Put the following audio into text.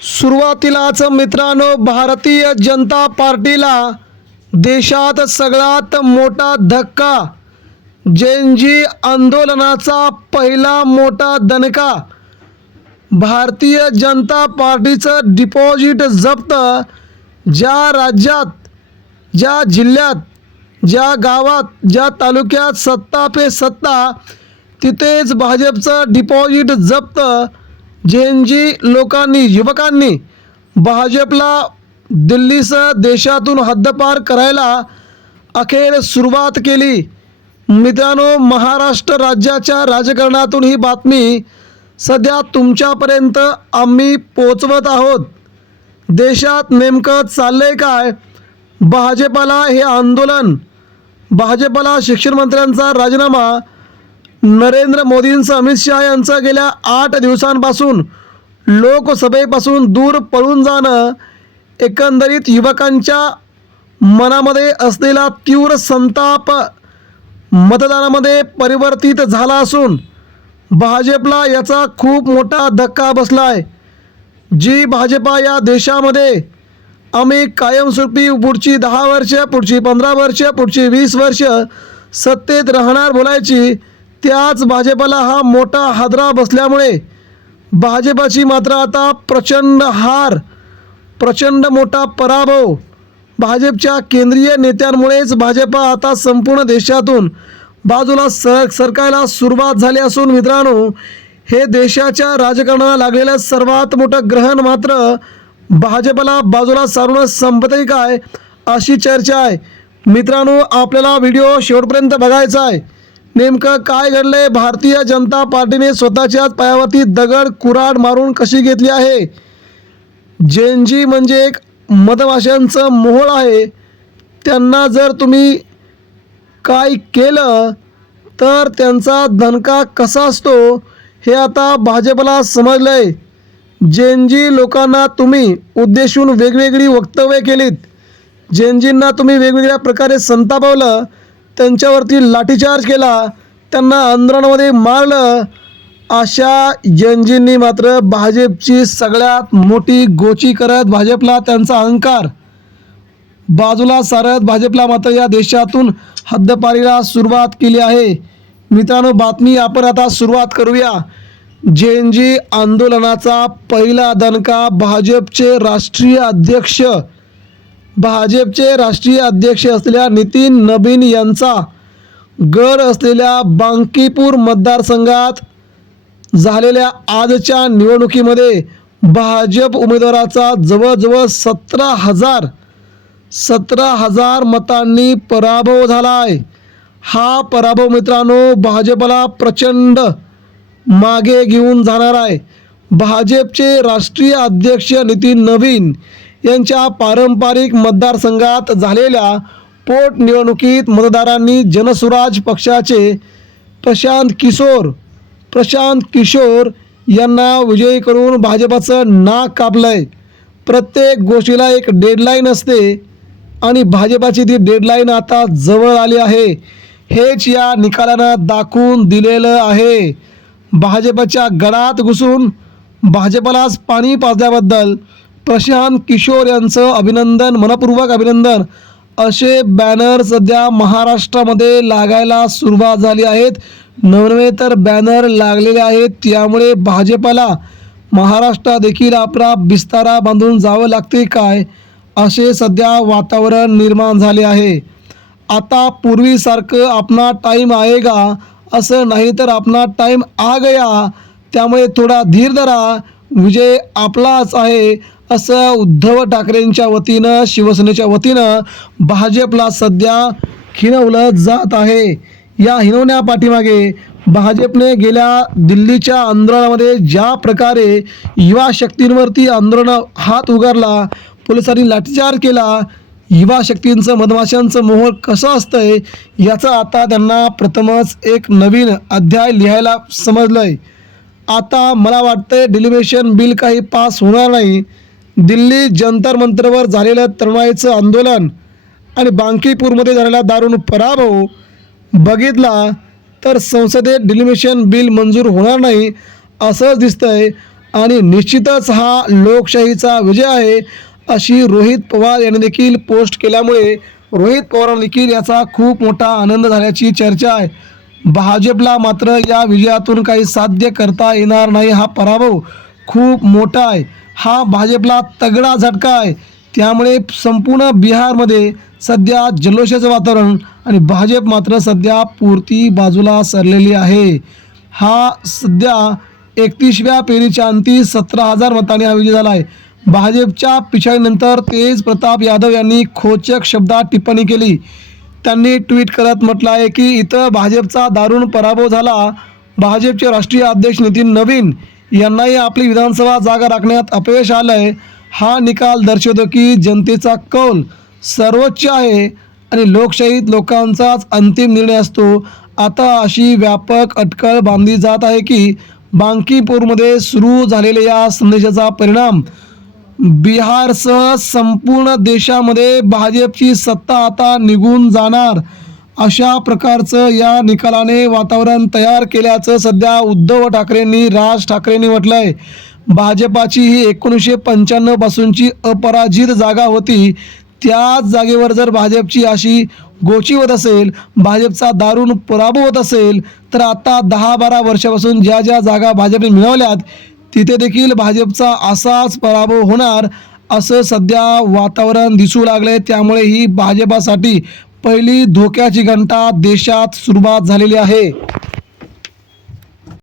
सुरुवातीलाच मित्रांनो, भारतीय जनता पार्टीला देशात सगळ्यात मोठा धक्का, जेएनजी आंदोलनाचा पहिला मोठा दणका. भारतीय जनता पार्टीचं डिपॉझिट जप्त. ज्या राज्यात, ज्या जिल्ह्यात, ज्या गावात, ज्या तालुक्यात सत्ता पे सत्ता, तिथेच भाजपचं डिपॉझिट जप्त. जेएनजी लोकांनी, युवकांनी भाजपला दिल्लीसह देशातून हद्दपार करायला अखेर सुरुवात केली. मित्रांनो, महाराष्ट्र राज्याच्या राजकारणातून ही बातमी सध्या तुमच्यापर्यंत आम्ही पोचवत आहोत. देशात नेमकं चाललंय काय? भाजपला हे आंदोलन, भाजपला शिक्षण मंत्र्यांचा राजीनामा, नरेंद्र मोदींचं, अमित शहा यांचं गेल्या 8 दिवसांपासून लोकसभेपासून दूर पळून जाणं, एकंदरीत युवकांच्या मनामध्ये असलेला तीव्र संताप मतदानामध्ये परिवर्तित झाला असून भाजपला याचा खूप मोठा धक्का बसला आहे. जी भाजपा या देशामध्ये आम्ही कायमस्वरूपी पुढची 10 वर्ष, पुढची 15 वर्ष, पुढची 20 वर्ष सत्तेत राहणार बोलायची, त्याच भाजपला हा मोठा हादरा बसल्यामुळे भाजपची मात्र आता प्रचंड हार, प्रचंड मोठा पराभव. भाजपच्या केंद्रीय नेत्यांमुळेच भाजप आता संपूर्ण देशातून बाजूला सरकायला सुरुवात झाली असून मित्रांनो, हे देशाच्या राजकारणाला लागलेलं सर्वात मोठं ग्रहण मात्र भाजपला बाजूला सारून संपतही काय, अशी चर्चा आहे. मित्रांनो, आपल्याला व्हिडिओ शेवटपर्यंत बघायचा आहे. नेमकं काय घडलंय? भारतीय जनता पार्टीने स्वतःच्याच पायावरती दगड कुऱ्हाड मारून कशी घेतली आहे? जेएनजी म्हणजे एक मधमाशांचं मोहोळ आहे. त्यांना जर तुम्ही काय केलं तर त्यांचा दणका कसा असतो हे आता भाजपला समजलंय. जेएनजी लोकांना तुम्ही उद्देशून वेगवेगळी वक्तव्ये केलीत, जेएनजींना तुम्ही वेगवेगळ्या प्रकारे संतापवलं, त्यांच्यावरती लाठीचार्ज केला, त्यांना आंदोलनामध्ये मारलं. अशा जेएनजींनी मात्र भाजपची सगळ्यात मोठी गोची करत भाजपला त्यांचा अहंकार बाजूला सारत भाजपला मात्र या देशातून हद्दपारीला सुरुवात केली आहे. मित्रांनो, बातमी आपण आता सुरुवात करूया. जेएनजी आंदोलनाचा पहिला दणका. भाजपचे राष्ट्रीय अध्यक्ष असलेल्या नितीन नबीन यांचा गड असलेल्या बांकीपूर मतदारसंघात झालेल्या आजच्या निवडणुकीमध्ये भाजप उमेदवाराचा जवळजवळ 17,000 मतांनी पराभव झाला आहे. हा पराभव मित्रांनो भाजपला प्रचंड मागे घेऊन जाणार आहे. भाजपचे राष्ट्रीय अध्यक्ष नितीन नबीन यांच्या पारंपरिक मतदारसंघात झालेल्या पोटनिवडणुकीत मतदारांनी जनसुराज पक्षाचे प्रशांत किशोर यांना विजयी करून भाजपाचं नाक कापलंय. प्रत्येक गोष्टीला एक डेडलाईन असते आणि भाजपाची ती डेडलाईन आता जवळ आली आहे. हेच या निकालानं दाखवून दिलेलं आहे. भाजपच्या गडात घुसून भाजपलाच पाणी पाजल्याबद्दल प्रशांत किशोर यांचं अभिनंदन, मनपूर्वक अभिनंदन, असे बॅनर सध्या महाराष्ट्रामध्ये लागायला सुरुवात झाली आहेत. नवनवे तर बॅनर लागलेले आहेत. त्यामुळे भाजपला महाराष्ट्रात देखील आपला बिस्तारा बांधून जावं लागते काय, असे सध्या वातावरण निर्माण झाले आहे. आता पूर्वीसारखं अपना टाइम आएगा असं नाही तर अपना टाइम आ गया. त्यामुळे थोडा धीर धरा, विजय आपलाच आहे, असं उद्धव ठाकरेंच्या वतीनं, शिवसेनेच्या वतीनं भाजपला सध्या हिणवलं जात आहे. या हिणवण्या पाठीमागे भाजपने गेल्या दिल्लीच्या आंदोलनामध्ये ज्या प्रकारे युवा शक्तींवरती आंदोलन हात उगारला, पोलिसांनी लाठीचार्ज केला, युवा शक्तींचं, मधमाशांचं मोहोळ कसं असतंय याचं आता त्यांना प्रथमच एक नवीन अध्याय लिहायला समजलंय. आता मला वाटतंय डिलिमिटेशन बिल काही पास होणार नाही. दिल्ली जंतर मंतरवर झालेलं तरुणाईचं आंदोलन आणि बांकीपूरमध्ये झालेला दारुण पराभव बघितला तर संसदेत डिलिमिटेशन बिल मंजूर होणार नाही असंच दिसतंय. आणि निश्चितच हा लोकशाहीचा विजय आहे अशी रोहित पवार यांनी देखील पोस्ट केल्यामुळे रोहित पवारांना देखील याचा खूप मोठा आनंद झाल्याची चर्चा आहे. भाजपला मात्र या विजयातून काही साध्य करता येणार नाही. हा पराभव खूप मोठा आहे. हा भाजपला तगडा झटका आहे. त्यामुळे संपूर्ण बिहारमध्ये सध्या जल्लोषाचं वातावरण आणि भाजप मात्र सध्या पुरती बाजूला सरलेली आहे. हा सध्या 31व्या फेरीच्या अंती 17,000 मतांनी हा विजय झाला आहे. भाजपच्या पिछाडीनंतर तेज प्रताप यादव यांनी खोचक शब्दात टिप्पणी केली. त्यांनी ट्विट करत म्हटलं आहे की इथं भाजपचा दारुण पराभव झाला. भाजपचे राष्ट्रीय अध्यक्ष नितीन नवीन यांनाही आपली विधानसभा जागा राखण्यात अपयश आलं आहे. हा निकाल दर्शवतो की जनतेचा कौल सर्वोच्च आहे आणि लोकशाहीत लोकांचाच अंतिम निर्णय असतो. आता अशी व्यापक अटकळ बांधली जात आहे की बांकीपूरमध्ये सुरू झालेल्या या संदेशाचा परिणाम बिहारसह संपूर्ण देशामध्ये भाजपची सत्ता आता निघून जाणार अशा प्रकारचं या निकालाने वातावरण तयार केल्याचं सध्या उद्धव ठाकरेंनी राज ठाकरेंनी म्हटलं आहे. भाजपाची ही 1995 पासूनची अपराजित जागा होती. त्याच जागेवर जर भाजपची अशी गोची होत असेल, भाजपचा दारुण पराभव होत असेल, तर आता 10-12 वर्षापासून ज्या ज्या जागा भाजपने मिळवल्यात तिथे देखील भाजपचा असाच पराभव होणार असं सध्या वातावरण दिसू लागले. त्यामुळे ही भाजपासाठी पहिली धोक्याची घंटा देशात सुरुवात झालेली आहे.